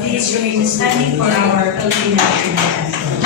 Please remain standing for our Philippine national anthem.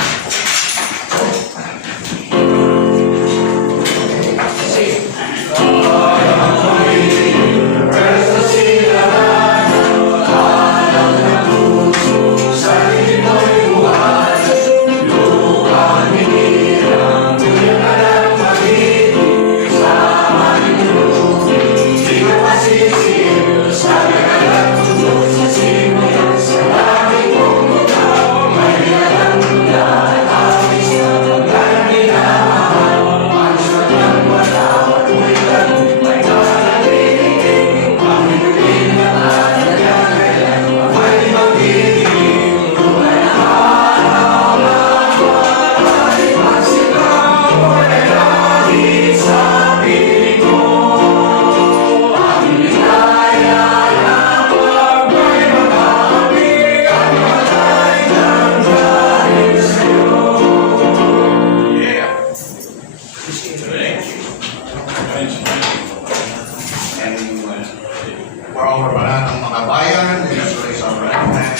Moreover, ng mga bayan, nilasuray sa Ragnan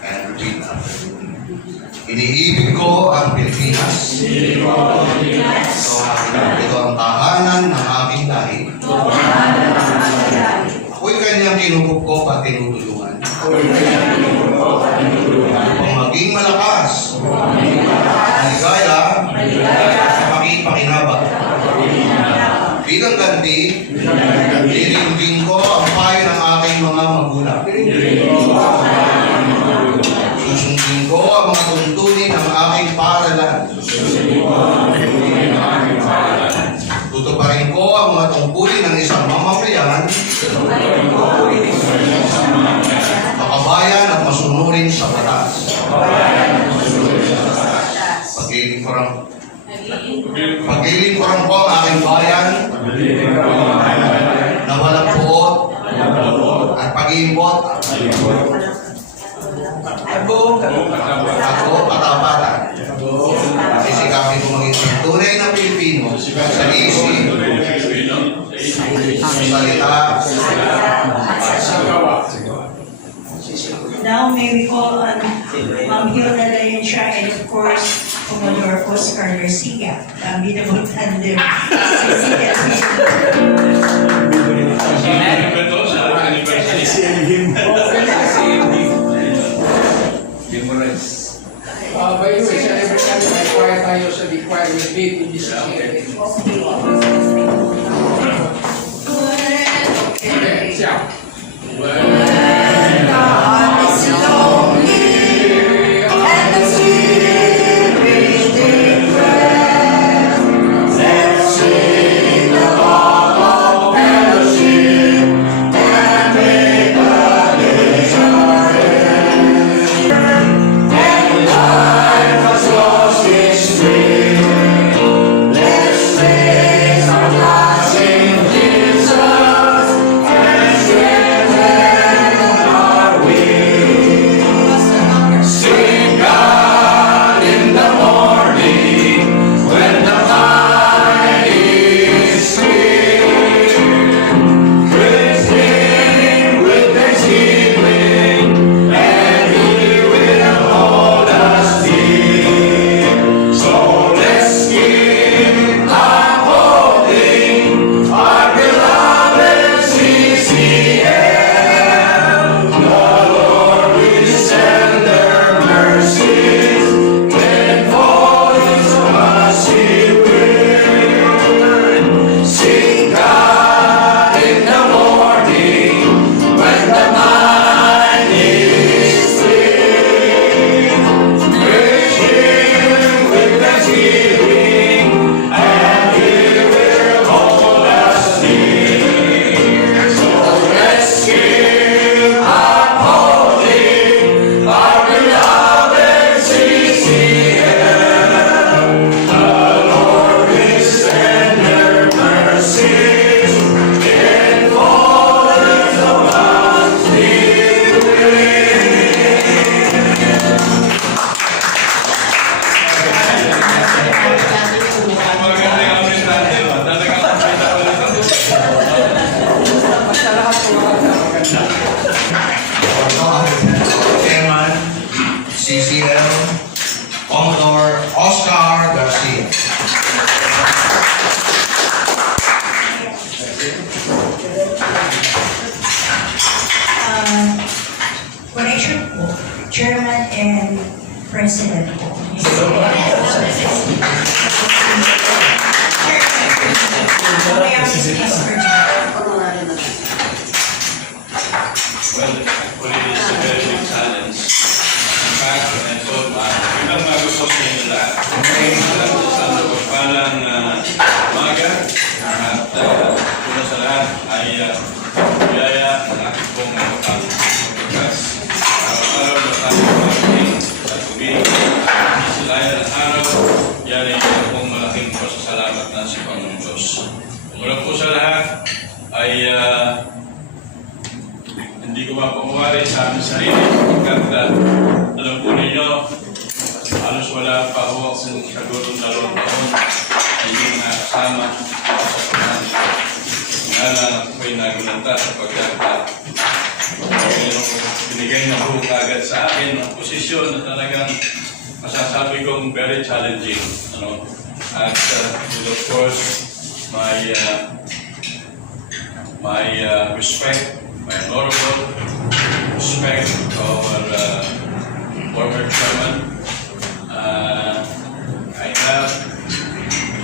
and Regina. Iniibig ko ang Pilipinas. Ito ang tahanan ng aking lahi. Ako'y kanyang kinupukop at tinutulungan. Upang maging malakas, maligaya, makipakinabang. Bilang ganti, nililibing ko ang payo ng aking mga magulang. Susundin ko ang mga tuntunin ng aking paaralan. Tutuparin ko ang mga tungkulin ng isang mamamayan, makabayan at masunurin sa batas. Paglilingkuran ko ang aking bayan na walang puot at pag-iimbot. Ako katapatan. Sisikapin ko maging tunay na Pilipino sa isip, sa salita, at sa gawa. Now may we call on Ma'am Hilda Dayansha and of course Commodore Oscar Garcia, Bidabot Tandem. By the way, every time may choir tayo sa the choir will be in this year. Okay, siya. CCL, Commodore Oscar Garcia. Connection po, Chairman and President po. Mamaya please, Mr. Well, actually, it's a very big challenge. In fact, when I told ilang gusto ko nila lahat. Sa pagpalang umaga, at una sa lahat ay biyaya ng aking pong pagkas. Araw-araw na tayo pagkaking at kumigil. Isilayan ng araw, yan ay pong malaking pasasalamat na si Panginoon Diyos. Mula po sa lahat ay hindi ko mapakuwari sa aming sarili pagkat alam po ninyo, halos wala pa ho akong sigurong 2 taon ay yung nakasama sa pagkakas. Ngalan ako po'y nagunanta sapagkat binigay na po kagad sa akin ang posisyon na talagang masasabi kong very challenging. At with of course, my respect, my honorable respect to our former chairman. I have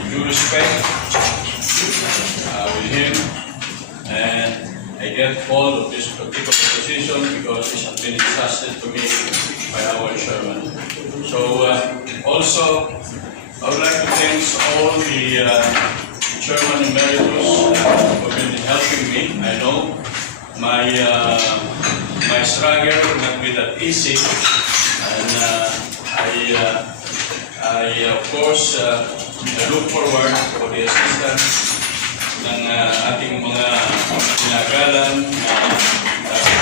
due respect with him, and I get all of this particular position because it has been entrusted to me by our chairman. So also, I would like to thank all the chairman emeritus who have been helping me. I know my struggle will not be that easy, and I of course I look forward for the assistance ng ating mga pinagalan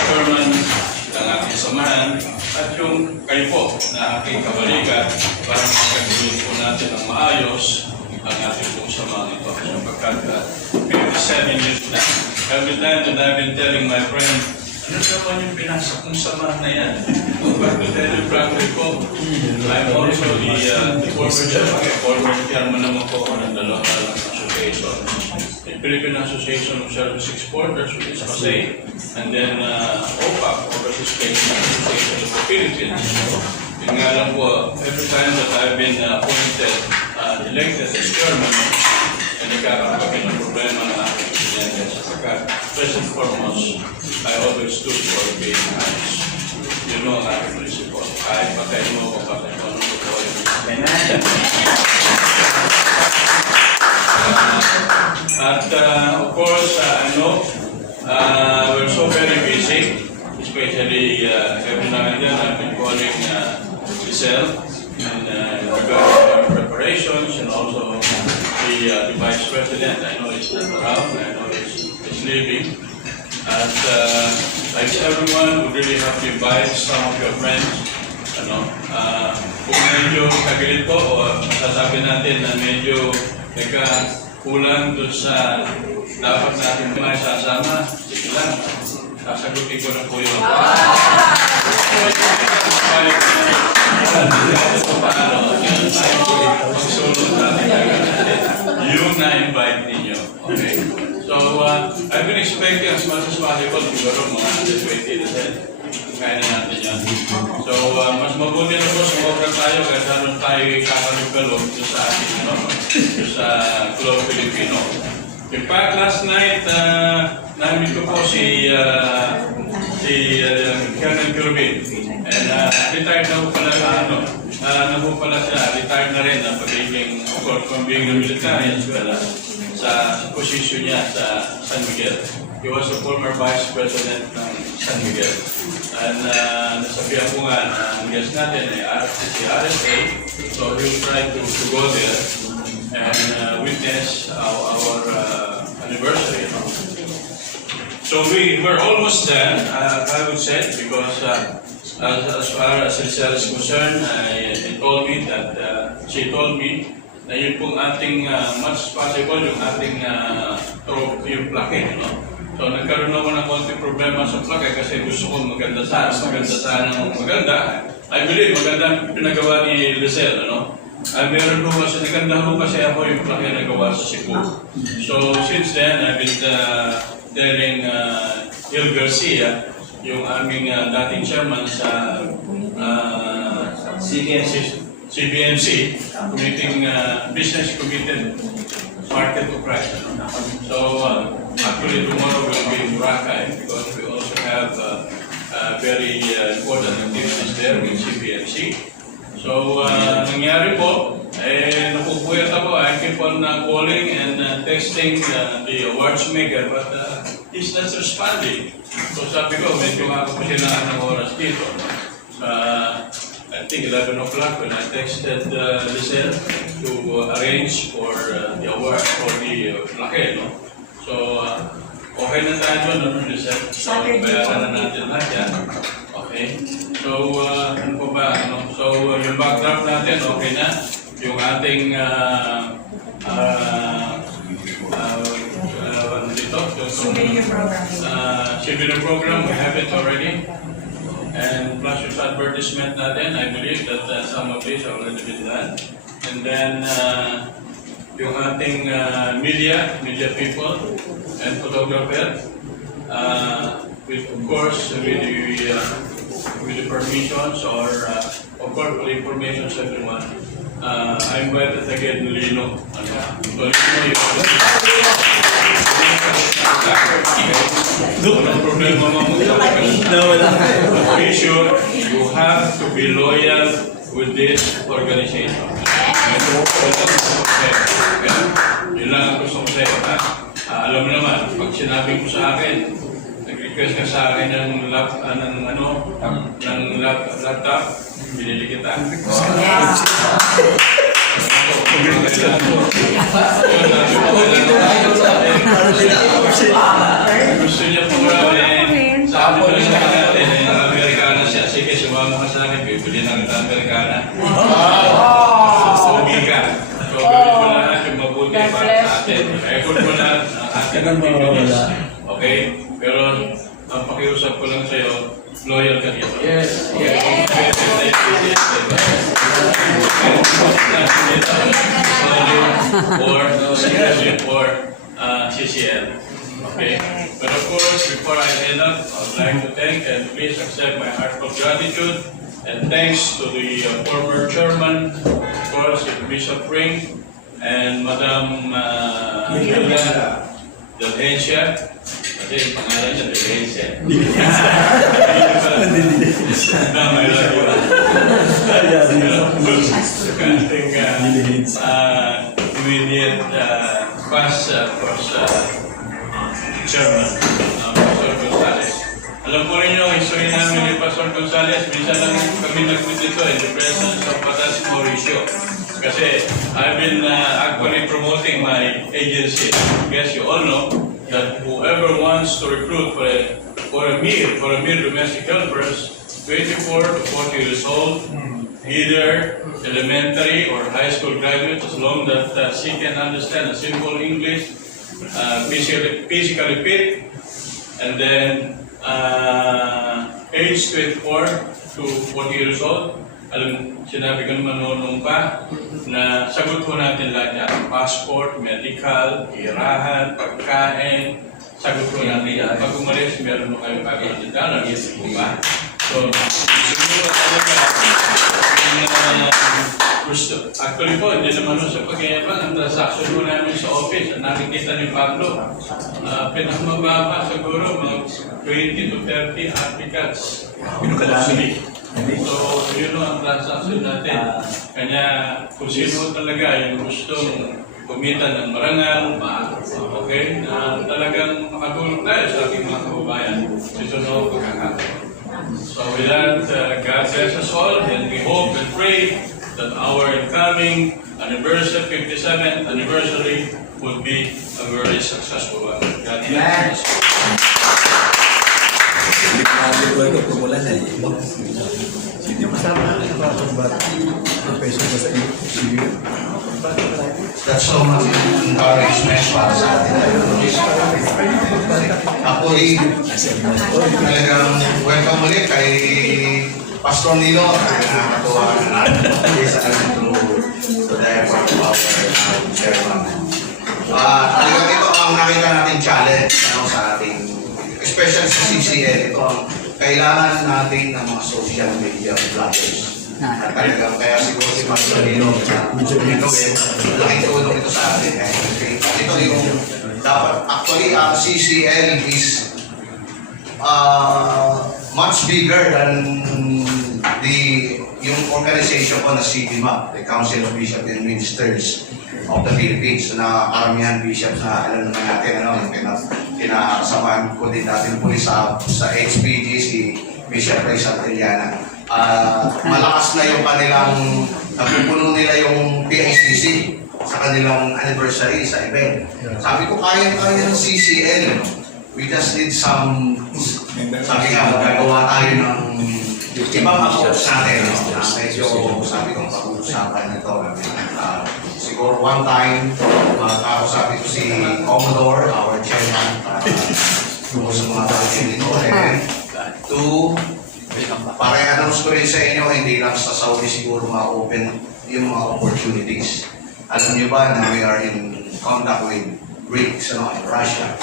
chairman ng ating samahan at yung kayo po na aking kabalikat para makagawin po natin ng maayos ang ating pong samahan ito. Sapagkat 57 years na. Every time that I've been telling my friend, ano naman yung pinasa kong samahan na yan? But to tell you frankly po, I'm also the former chairman naman po ng dalawang association. The Philippine Association of Service Exporters, which is PASEI, and then OPAC, Overseas Pension Association of the Philippines. Yung nga lang po, every time that I've been appointed, elected as chairman, and nagkakaroon ng problema na aking presidente. Sapagkat, first and foremost, I always stood for being honest. You know ang aking principle. Kahit patay mo o patay mo, anong totoo yun. At of course, I know we're so very busy, especially every now and then I've been calling Giselle in regard to our preparations, and also the Vice President. I know he's not around, I know he's leaving. And like everyone, we really have to invite some of your friends. Kung medyo kagilid po, o masasabi natin na medyo kulang doon sa dapat natin may sasama, sige lang, sasagutin ko na po yun. Yung na-invite ninyo. Okay? So, I've been expecting as much as possible, siguro mga 20%. Kaya na natin yan. So, mas mabuti na po sumobra tayo kasi ano tayo kakalog-kalog sa ating, sa Club Filipino. In fact, last night, namin ko po si Colonel Kirby. And retired na po pala siya, retired na rin na pagiging, of course, from being a military as well as sa posisyon niya sa San Miguel. He was a former Vice President ng San Miguel. And nasabihan ko nga na ang guest natin ay si RSA, so he will try to go there and witness our anniversary. So we're almost there, I would say, because as far as Rizal is concerned, she told me na yun pong ating much possible yung ating yung plaque, So nagkaroon ako ng konting problema sa plaque kasi gusto ko maganda sana ng maganda. I believe magandang pinagawa ni Lizelle, ano? Meron po kasi, naganda po kasi ako yung plaki na gawa sa Cebu. So, since then, I've been telling Il Garcia, yung aming dating chairman sa CBNC, Committing Business Committee Market to Price. So, actually tomorrow we'll be in Boracay because we also have very important activities there with CBNC. So, nangyari po, napupuyat ako. I keep on calling and texting the awards maker, but he's not responding. So sabi ko, medyo ako po silang ng oras dito. I think 11 o'clock when I texted Lizelle to arrange for the award for the plaque, no? So, okay na tayo doon, no, Lizelle? So, bayaran na natin lahat yan. Okay? So, ano po ba? Ano? So, yung backdrop natin, okay na. Yung ating Souvenir program. souvenir program, we have it already. And plus yung advertisement natin, I believe that some of these have already been done. And then, yung ating media people and photographer, with, of course, with the permissions or, of course, for the information to everyone. I invited again Lino. So, Lino, walang problema be sure you have to be loyal with this organization. Yun lang ang gusto ko sa'yo. Alam mo naman, pag sinabi mo sa akin, nag-request ka sa akin ng laptop, binili kita. Gusto niya po raw sabi ko rin sa natin, Amerikana siya. Sige, sumama ka sa akin, bibili ng Amerikana. Subi ka. So, gawin mo lahat yung mabuti para sa atin. Record mo lahat ang ating activities. Okay? Pero, ang pakiusap ko lang sa'yo, loyal ka dito. Yes. Or CCL. Okay? But of course, before I end up, I would like to thank and please accept my heartfelt gratitude and thanks to the former chairman, of course, Bishop Ring, and Madam Hilda Delhencia. Kasi yung pangalan niya, Delhencia. Immediate past chairman, Pastor Gonzales. Alam po rin yung history namin ni Pastor Gonzales, minsan lang kami nag-put dito in the presence of Patas Mauricio. Kasi I've been actually promoting my agency. Yes, you all know that whoever wants to recruit for a mere domestic helpers, 24 to 40 years old, either elementary or high school graduates, as long as she can understand a simple English, physically fit, and then age 24 to 40 years old. Alam, sinabi ko naman noong pa na sagot ko natin lahat yan. Passport, medical, irahan, pagkain, sagot ko natin yan. Pag umalis, meron mo kayong pag-iinditan, nag-isip ko ba? So, siguro talaga, gusto. Actually po, hindi naman sa pag-iabang, ang transaction mo namin sa office, nakikita ni Pablo, pinakamababa siguro, mga 20 to 30 applicants. Pinukadami. So, yun ang transaction natin. Kanya, kung sino talaga yung gustong kumita ng marangal, okay, na talagang makatulong tayo sa ating mga kababayan. Ito na ako pagkakataon. So with that, God bless us all, and we hope and pray that our incoming anniversary, 57th anniversary, would be a very successful one. God bless us. Hindi masama na profession mo sa iyo. That's so much encouragement para sa atin. Ako rin, talagang welcome ulit kay Pastor Nilo, nakakatuwa na isa to the effort of our chairman. Talaga ito ang nakita natin challenge sa ating, especially sa CCL, ito ang kailangan natin ng mga social media vloggers. At talagang kaya siguro si Pastor Nilo, laking tulong ito sa atin. Ito yung dapat, actually ang CCL is much bigger than yung organization ko na CBMA, the Council of Bishops and Ministers of the Philippines. So, karamihan bishops na alam naman natin, yung kinasamahan ko din natin pulis sa HPG, si Bishop Ray Santillana. Malakas na yung kanilang, napupuno nila yung PICC sa kanilang anniversary sa event. Sabi ko, kaya-kaya ng CCL. We just need some, sabi nga, magagawa tayo ng ibang approach natin. Medyo, sabi ko, pag-uusapan nito. Siguro one time, sabi ko si Commodore, our chairman, tungkol sa mga bagay nito. And two, para i-announce ko rin sa inyo, hindi lang sa Saudi siguro ma-open yung mga opportunities. Alam niyo ba na we are in contact with Greeks in Russia?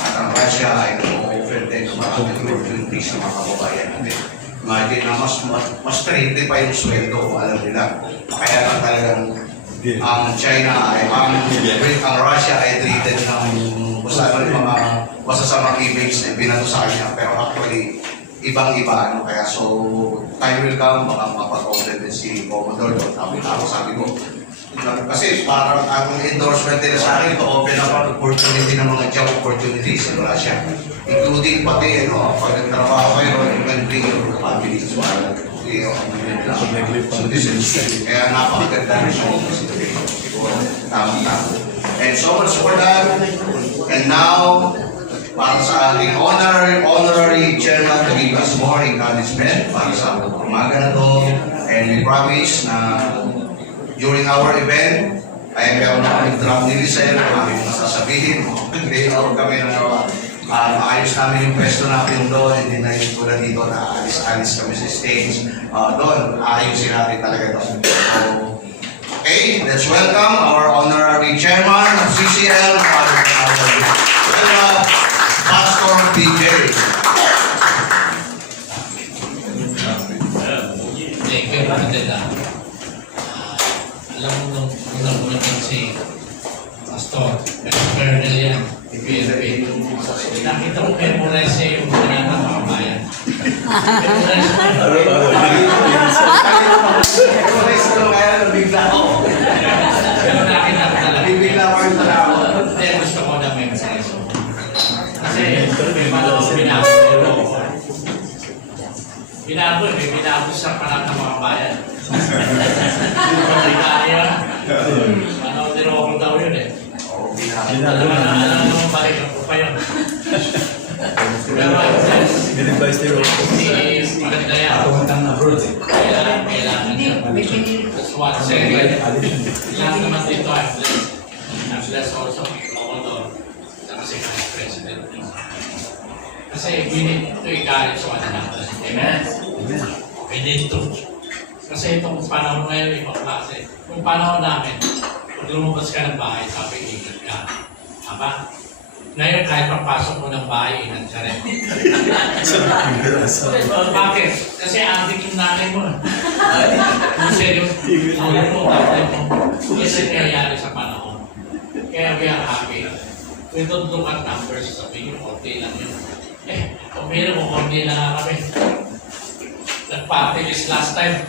At ang Russia ay nag-offer din ng mga opportunities sa mga kababayan natin. Imagine na mas 30 pa yung sweldo, alam nila. Kaya lang talagang ang China ay, ang Russia ay treated ng mga masasamang emails na binato sa kanya. Pero actually, ibang-iba. Kaya so, time will come, baka mapag-open din si Commodore. Sabi ko, kasi parang ang endorsement nila sa akin, ito open up ang opportunity ng mga job opportunities sa Russia. Including pati, pag nagtrabaho kayo, you can bring your family as well. So this is, kaya napakaganda rin yung situation. Siguro, tama-tama. And so much for that. And now, para sa ating honorary chairman to give us more encouragement para sa umaga na to. And we promise na during our event, ay meron na kami drop ni Lizelle, aming masasabihin. Hindi kami na maayos namin yung pwesto natin doon, hindi na yung tulad dito na alis-alis kami sa stage. Doon, ayusin natin talaga doon. So, okay, let's welcome our honorary chairman of CCL, Pastor PJ. Thank you, Brother. Alam mo nung unang-unang si Pastor, Colonel yan, PNP. Nakita ko memorize siya yung mga kababayan. Memorize ko kaya nabigla ako. Pero nakita ko talaga. Bibigla ko rin talaga ako. Kaya gusto ko na memorize ko. Kasi may panahon binago sa parang ng mga bayan. Ano din ako daw yun eh. Alam mo balik ako pa yun. Pero maganda yan. Kailangan niya. That's one second. Lahat naman dito I'm blessed. I'm blessed also. Ako doon. Kasi Vice President. Kasi we need to encourage one another. Amen? We need to. Kasi itong panahon ngayon, ibang klase. Yung panahon namin, pag lumabas ka ng bahay, sabi, ingat ka. Tama? Ngayon, kahit papasok mo ng bahay, ingat ka rin. Bakit? Kasi adik yung nanay mo. Kasi yung ulo mo, tatay mo. Kasi nangyayari sa panahon. Kaya we are happy. We don't look at numbers. Sabi yung okay lang yun. Kung meron mo, konti lang nga kami. Nag-party list last time.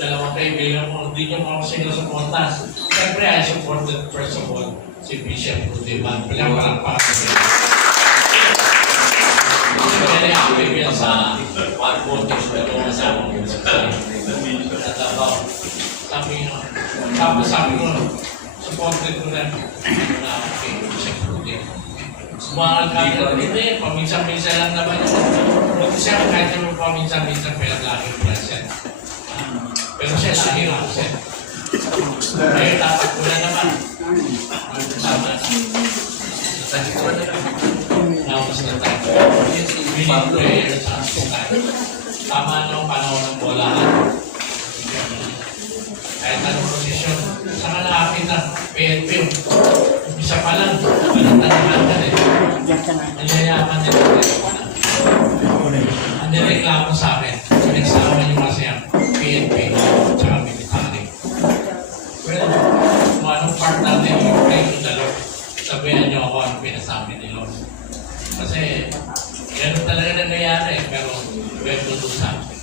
Dalawang kaibigan mo, hindi nyo mga sinusuportas. Siyempre, I supported first of all si Bishop Rudiman. Parang very happy yun sa 140 pero masama ko sa natabaw. Sabi ko, supported ko na kay Bishop Rudiman. Sumangal kami hindi, paminsan-minsan lang naman yun. Buti siya kahit naman paminsan-minsan pero lagi present. Pero siya lagi present. Ngayon dapat ko na naman. Tama na. Tapos na tayo. We need prayers. Tama na ang panahon ng bola. anong posisyon. Saka nakakit ng PNP. Isa pa lang, panatanahan eh. Ang yayaman nila. Ang nireklamo sa akin, pinagsama niyo kasi ang PNP at military. Well, kung anong part natin yung pray to the Lord, sabihan niyo ako ang pinasabi ni Lord. Kasi, gano'n talaga nangyayari, pero well to do something.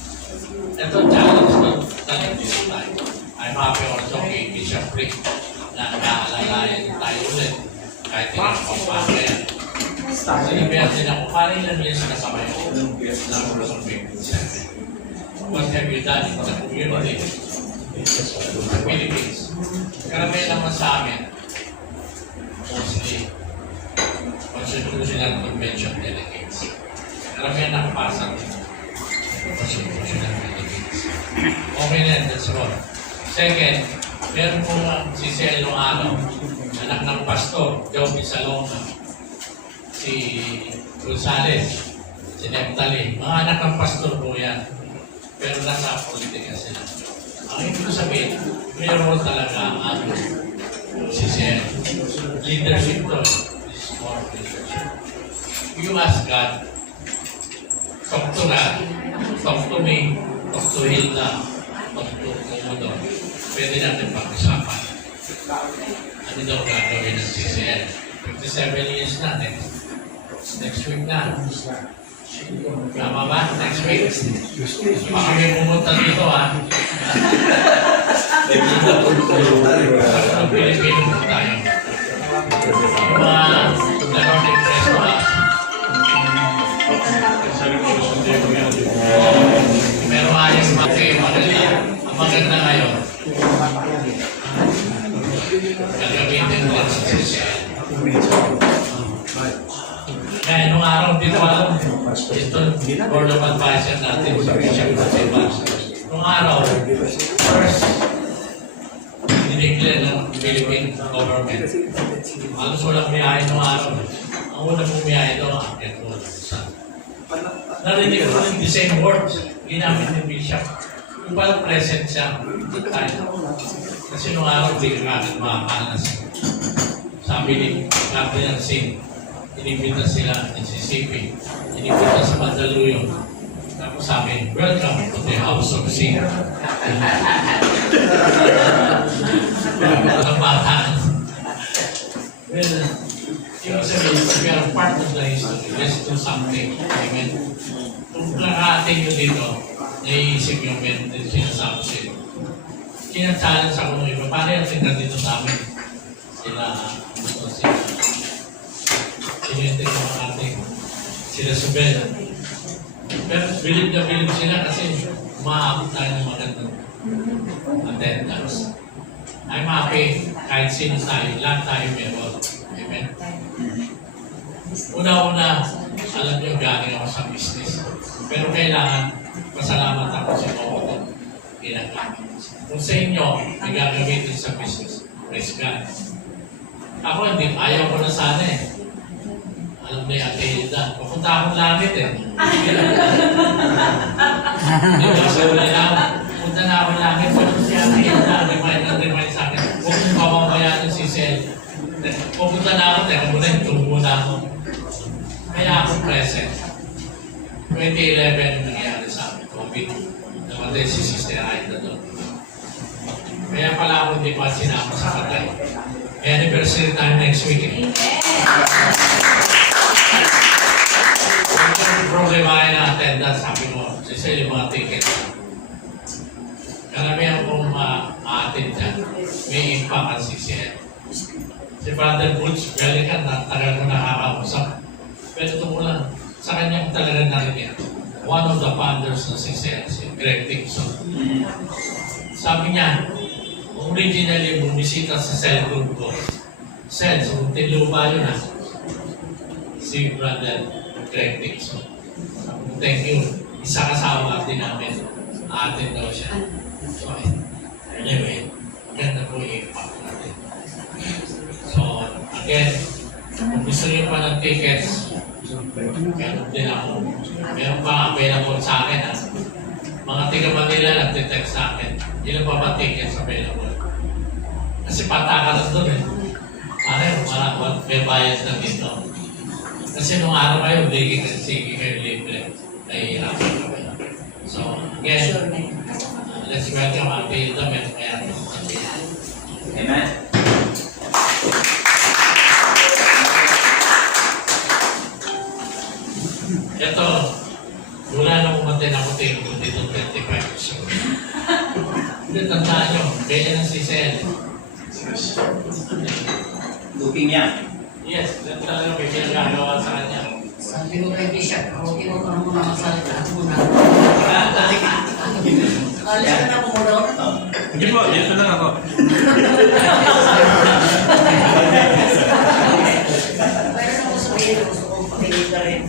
Ito, challenge ko talaga dito tayo. I'm happy also kay Bishop Rick na naalalayan tayo ulit. Kahit tinapapaka yan. Sinabihan din ako, parang ilan years na sa kayo ng Vietnam of 57. What have you done in the community? The Philippines. Karamihan naman sa amin, mostly, Constitutional Convention delegates. Karamihan nakapasa ng Constitutional delegates. Okay na, that's all. Second, meron po si Ciel Loano, anak ng pastor, Joby Salonga, si Gonzales, si Neptali, mga anak ng pastor po yan. Pero nasa politika sila. Ang ibig sabihin, mayroon talaga ang si Ciel. Leadership to, is more leadership. You ask God, talk to God, talk to me, talk to Hilda, talk to Commodore. Pwede natin pag-usapan. Ano daw gagawin ng CCL? 57 years na, next week na. Tama ba? Next week? Baka may pumunta dito, ha? Ang Pilipino po tayo. Yung mga nanonood preso, ha? Pero ayos maganda. Ang maganda ngayon, gagamitin ko sa CCL. Kaya nung araw dito alam, ito, Board of Advisor natin sa Bishop Rosebas. Nung araw, first, dineclare ng Philippine government. Halos walang biyahe nung araw. Ang unang bumiyahe ito, ang Petro. Narinig ko rin the same words, ginamit ni Bishop. Yung parang present siya, kasi nung araw, hindi ka agad makakalas. Sabi ni Gabriel Singh, inibita sila ng CCP, inibita sa Mandaluyong. Tapos sabi, welcome to the House of Singh. Ang bataan. Well, yung sabihin, we are part of the history. Let's do something. Amen. Kung nakating nyo dito, naiisip yung sinasabi sila. Kina-challenge ako ng iba. Paano yung tingnan dito sa amin? Sila yung ating sila Subela. Pero bilib na bilib sila kasi umaabot tayo ng magandang attendance. I'm happy kahit sino tayo, lahat tayo meron. Amen. Una-una, alam niyo galing ako sa business. Pero kailangan pasalamat ako sa Commodore. Kung sa inyo, may gagamitin sa business, praise God. Ako hindi, ayaw ko na sana eh. Alam mo yung Ate Hilda, pupunta akong langit eh. Sabi nila, punta na akong langit, walang si Ate Hilda, remind sa akin, huwag mong pamamayaan si Ciel. Pupunta na ako, teka muna, tulungo na ako. Kaya ako present. 2011 nangyari sa amin, COVID. Namatay si Sister Aida doon. Kaya pala ako hindi pa sinama sa patay. Anniversary tayo next week. Problemahin na attendance, sabi mo, sisa yung mga ticket. Karamihan kong ma-attend dyan, may impact ang CCL. Si Brother Butch, galing ka na, tagal mo nakakausap. Pero ito mo lang, sa kanyang talagang narinig. One of the founders ng CCL, si Greg Dixon. Sabi niya, originally, bumisita sa cell group ko. Cell, so Tinlupa yun si Brother Greg Dixon. Thank you. Isa kasama din namin. Atin daw siya. So, anyway, ganda po yung impact natin. So, again, kung gusto niyo pa ng tickets, meron din ako. Meron pa available sa akin. Mga tiga Manila nagtitext sa akin. Hindi na pa ba tickets available? Kasi patakaran doon eh. Parang may bayad na dito. Kasi nung araw kayo, sige kayo libre. Nahihirapan kami. So, again, Sure na yun. let's welcome our Pedro and Ayan. Amen. Ito, wala na umatay na puti dito 25 so. Hindi, tandaan nyo, ganyan ang si Sel. Looking young. Yes, tandaan nyo, may pinagagawa sa kanya. Sabi ko kay Bishop, huwag mo ka muna masalita. Ako muna. Alis ka na pumulaw na to. Hindi po, dito lang ako. Pero ako sabihin, gusto kong pakinig ka rin.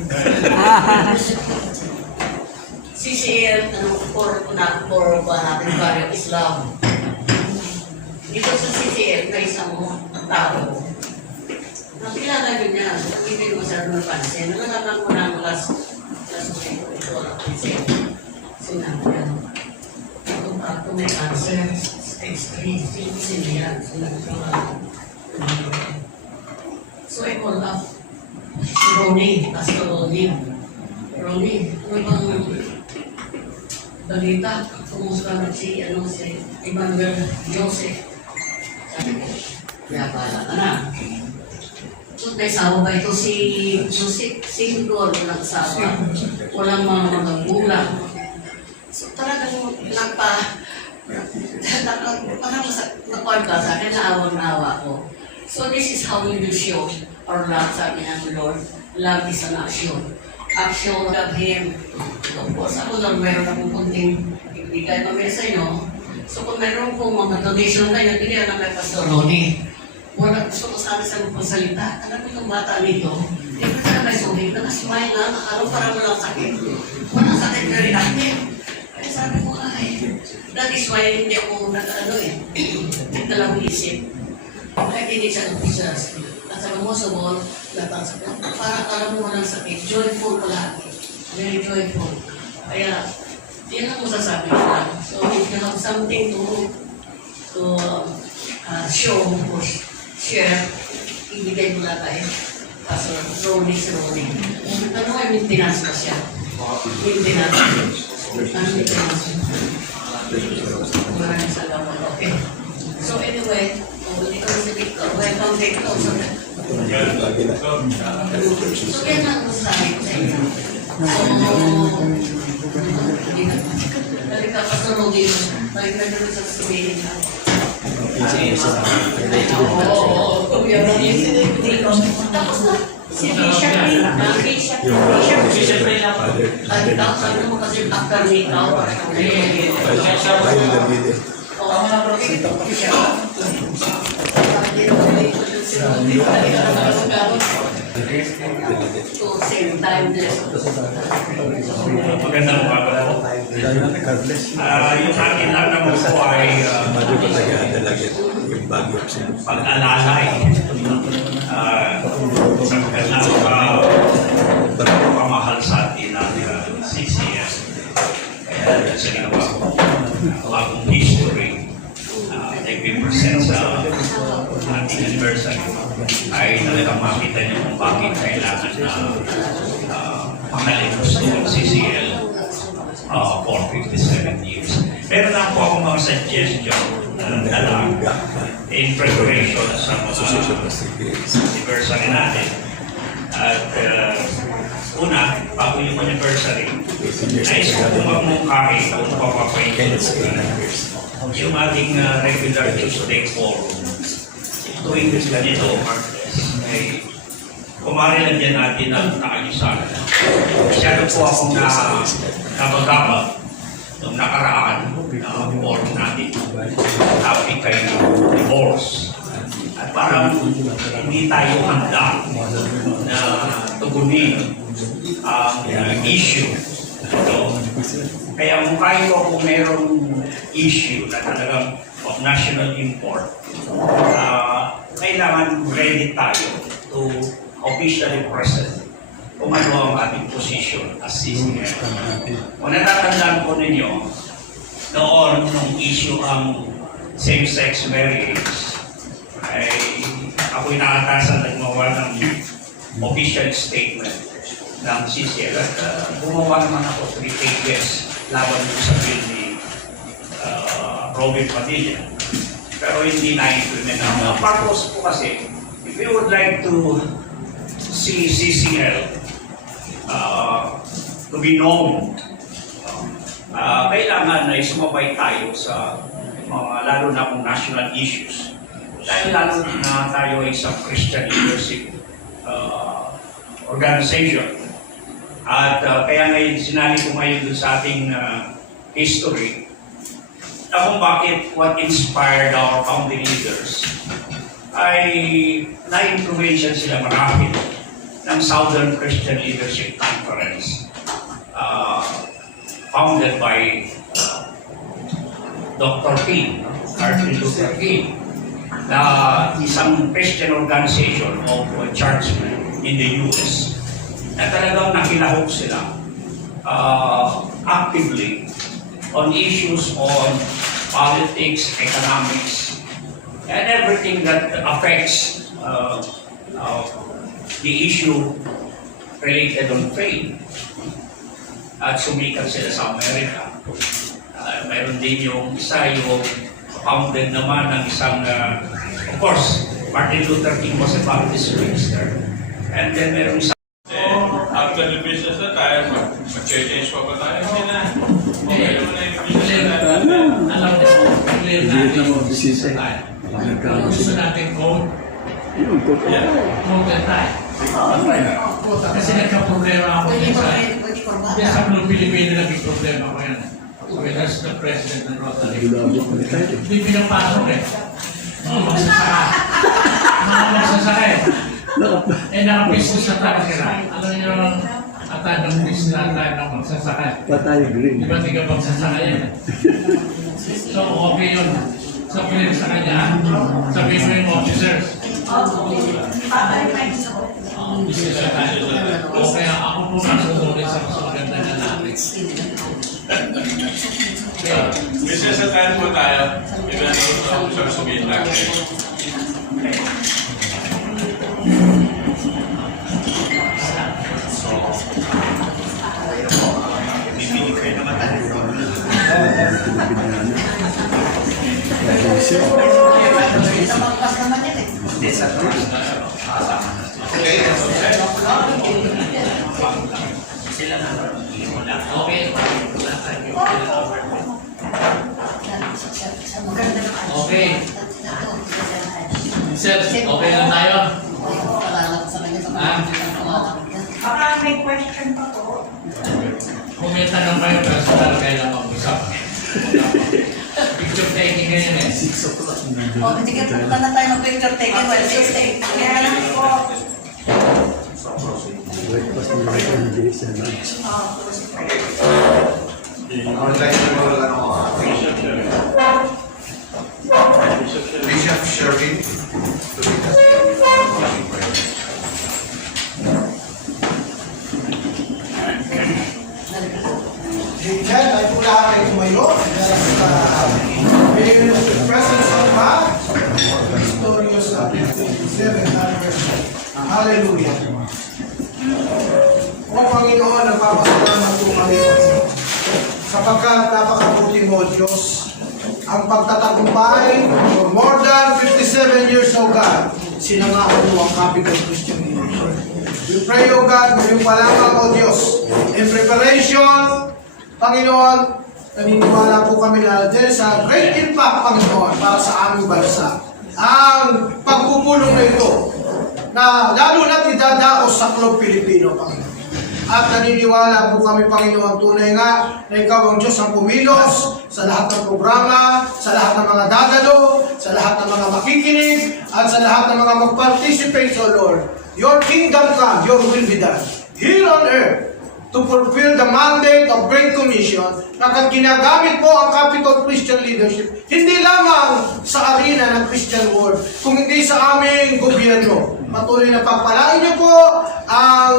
CCL, for natin barrio Islam. Dito sa CCL, may isang tao. Nakilala nyo niya, hindi mo masyado napansin. Nalalaman ko na mula sa susunod ito ang CCL. Sinabi niya, ito may cancer, stage 3, sinabi niya, sinabi ko na. So I called up si Ronnie, Pastor Ronnie. Ronnie, ano bang balita? Kumusta na si Emmanuel Joseph? Sabi ko, pala ka na. So, may asawa ba ito si Joseph? Single, walang asawa. Walang mga magulang. So, talagang parang nakuha sa akin, naawa ko. So, this is how we will show our love, sabi ng Lord. Love is an action. Action of Him. Of course, ako lang meron akong kunting ibigay mamaya sa inyo. So, kung meron pong mga donation kayo, bigyan na kay Pastor Ronnie. Wala, gusto ko sana sa magpasalita. Alam mo yung bata nito, hindi ko sana may sulit, nakasmile na, nakaraw parang walang sakit. Walang sakit na rin natin. Kaya sabi ko, that is why hindi ako nagdalang isip. Kahit hindi siya nagpisas. At sa most of all, parang alam mo walang sakit. Joyful palagi. Very joyful. Kaya, yun ang masasabi ko lang. So, if you have something to show, share, ibigay mo lang tayo. Kaso, Ronnie. Ano ay maintenance pa siya? Maintenance. Ano maintenance? Maraming salamat. Okay. So anyway, ikaw si Victor. Welcome, Victor. So yan ang masasabi ko sa inyo. Dali ka pa sa Ronnie. Balik na naman sa sabihin ka. Tapos na, si Bishop rin. Bishop rin ako. Sabi mo kasi after me ikaw. Same time Magandang umaga po. Yung akin lang naman po ay pag-alalay sa magandang pamahal sa atin ng CCS. Kaya sa ginawa ko, akong history nag-present sa ating anniversary ay talagang makita niyo kung bakit kailangan na pangalin gusto ng CCL for 57 years. Meron na po akong mga suggestion na dala in preparation sa mga anniversary natin. At una, bago yung anniversary, nais ko kumamungkahi kung papapayin yung ating regular Tuesday forum. Tuwing ganito, Martes, ay kumari lang dyan natin ang kaayusan. Masyado po akong nabagabag nung nakaraan na forum natin. Topic ay divorce. At parang hindi tayo handa na tugunin ang issue. Kaya kung kayo kung merong issue na talagang of national import, kailangan ready tayo to officially present kung ano ang ating position as CCL. Kung natatandaan po ninyo, noon nung issue ang same-sex marriage, ay ako'y nakatasan at gumawa ng official statement ng CCL at gumawa naman ako 3 pages laban mo sa bill ni Robin Padilla. Pero hindi na-implement. Ang purpose po kasi, if we would like to see CCL to be known, kailangan na sumabay tayo sa mga lalo na kung national issues. Dahil lalo na tayo ay isang Christian leadership organization. At kaya ngayon sinali ko ngayon doon sa ating history na kung bakit what inspired our founding leaders ay na-influensya sila marami ng Southern Christian Leadership Conference founded by Dr. King, Martin Luther King, na isang Christian organization of churchmen in the US na talagang nakilahok sila actively on issues on politics, economics, and everything that affects the issue related on faith. At sumikat sila sa Amerika. Mayroon din yung isa, yung founded naman ng isang, of course, Martin Luther King was a Baptist minister. And then mayroon isa. After the business na tayo, mag-change pa ba tayo? Hindi na. Okay naman na yung business na tayo. Alam niyo, clear Hindi natin na mo bisita. tayo. Nagkaroon Gusto sila. natin code, Yun, totoo. code na tayo. Kasi nagka-problema ako din sa sa Blue Pilipino naging problema ko yan. So that's the president ng Rotary. Gulabo ko na tayo. Hindi pinapasok eh. Mga magsasaka. Mga magsasaka eh. Eh nakabusiness na tayo sila. Alam niyo naman, at ng business na tayo ng magsasaka. Patay green. Di ba tiga magsasaka yan? So okay yun. So clear sa kanya. Sabihin mo yung officers. Business na tayo. O kaya ako po nasusunod sa mas maganda na natin. Okay. Business na tayo po tayo. Ibig na ito sa sabihin natin. Okay. Okay. Sir, okay na tayo? Baka may question pa po. Kung may tanong kayo, personal kayo lang mag-usap. Picture taking ganyan eh. 6 o'clock na. O, sige, punta na tayo ng picture taking. Well, 6 Kaya lang po. Breakfast na lang ang day sa lunch. I would like to Bishop Sherwin to lead us in closing prayer. Diyan ay pula kayo tumayo in the presence of God, victorious na 57th anniversary. Hallelujah. O Panginoon, nagpapasalamat po kami sapagkat napakabuti mo, Diyos, ang pagtatagumpay for more than 57 years, O God, sinangako mo ang Capital Christian Leadership. We pray, O God, ngayon pa lamang, O Diyos, in preparation, Panginoon, naniniwala po kami na dahil sa great impact, Panginoon, para sa aming bansa. Ang pagpupulong na ito, na lalo na't idadaos sa Club Pilipino, Panginoon. At naniniwala po kami, Panginoon, tunay nga na Ikaw ang Diyos ang pumilos sa lahat ng programa, sa lahat ng mga dadalo, sa lahat ng mga makikinig, at sa lahat ng mga mag-participate, O Lord. Your kingdom come, Your will be done, here on earth, to fulfill the mandate of Great Commission na ginagamit po ang Capital Christian Leadership, hindi lamang sa arena ng Christian world, kung hindi sa aming gobyerno. Patuloy na pagpalain niyo po ang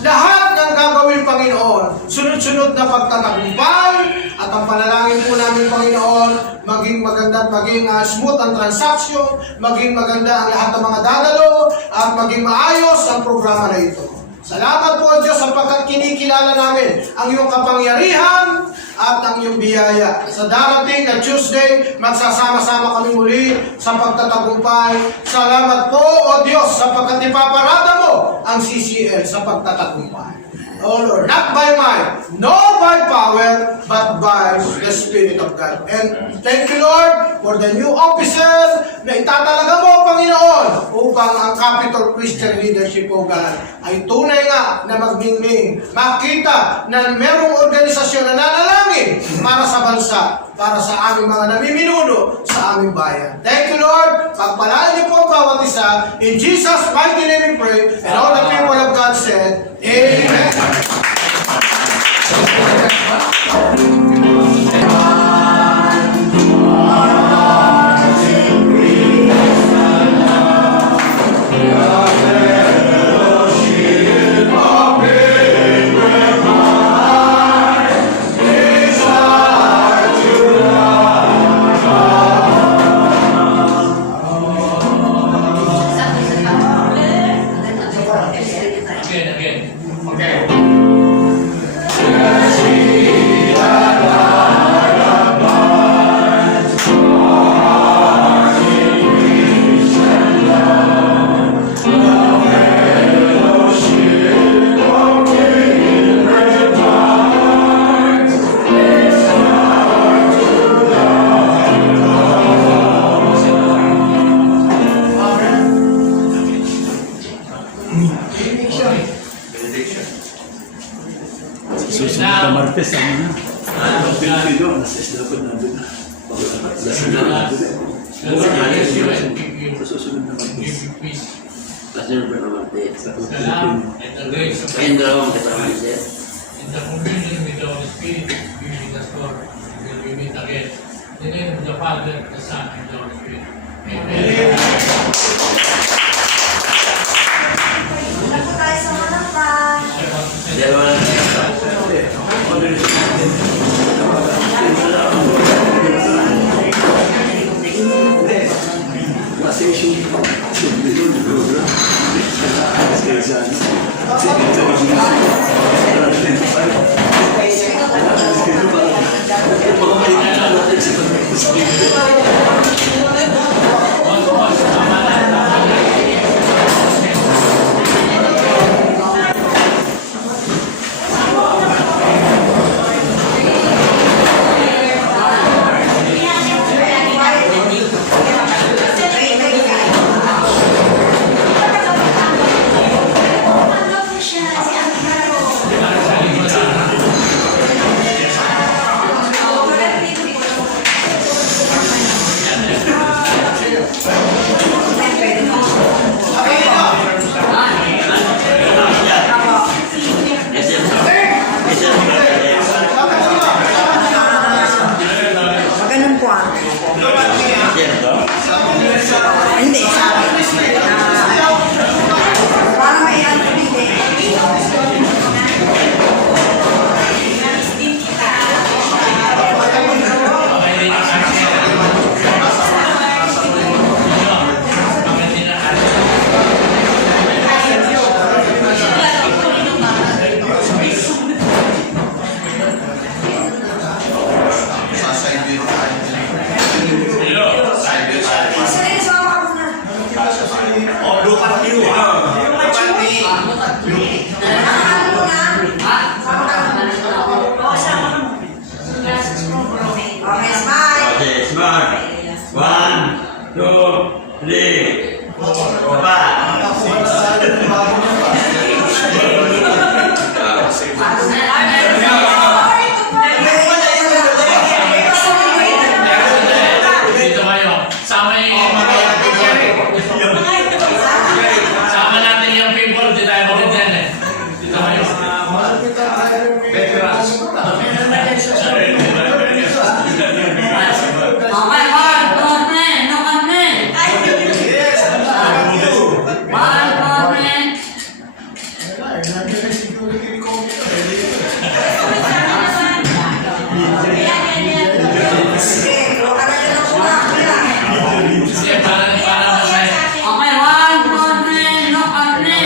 lahat ng gagawin, Panginoon. Sunod-sunod na pagtatagumpay At ang panalangin po namin, Panginoon, maging maganda at maging smooth ang transaction, maging maganda ang lahat ng mga dadalo, at maging maayos ang programa na ito. Salamat po, Diyos, sapagkat kinikilala namin ang iyong kapangyarihan at ang iyong biyaya. Sa darating na Tuesday, magsasama-sama kami muli sa pagtatagumpay. Salamat po, O Diyos, sapagkat ipaparada mo ang CCL sa pagtatagumpay. Oh Lord, not by might, nor by power, but by the Spirit of God. And thank you, Lord, for the new officer na itatalaga mo, Panginoon, upang ang Capital Christian Leadership, O God, ay tunay nga na magningning, makita na merong organisasyon na nanalangin para sa bansa, para sa aming mga namiminuno sa aming bayan. Thank you, Lord. Pagpalain niyo po ang bawat isa. In Jesus' mighty name we pray. And all the people of God said, Amen. Again. Okay. Susunod na Martes ang ano. Pilipino, nasa isla ko na doon. Lasing na doon. Sa susunod na Martes. Salam and the grace of God and the communion with the Holy Spirit be with us all until we meet again. In the name of the Father, the Son, and the Holy Spirit. Amen. Wala po tayo sa harapan. Kasi yung Sige, huwag ka na yun ang kumakila. Kasi para masaya. Okay, 1, 2, 3, look at me.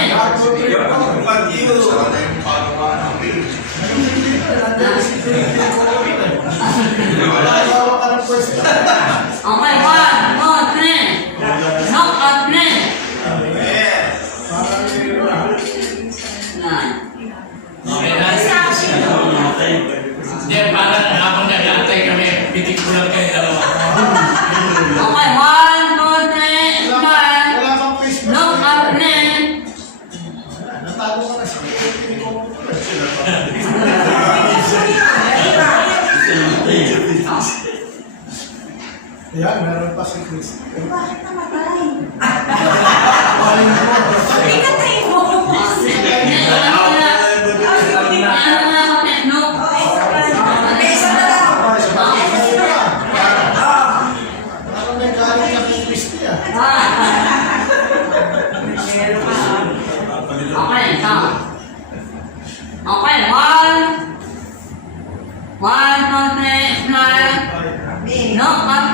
Bawa ka ng pwesto. Okay, 1, 2, 3, look at me. Nine. Okay na. Hindi, parang habang nag-aantay kami, pitik ko lang kayo dalawa. Okay, 1, 2, 3, smile. Wala kang face mask. Look at me. Natago ka na sa hindi ko. Ayan, meron pa si Chris. Bakit namatay? Paano mo? Pinatay mo. May isa na lang. Parang may galing na kay Christy ah. Okay, come. Okay, 1, 2, 3, smile. Look at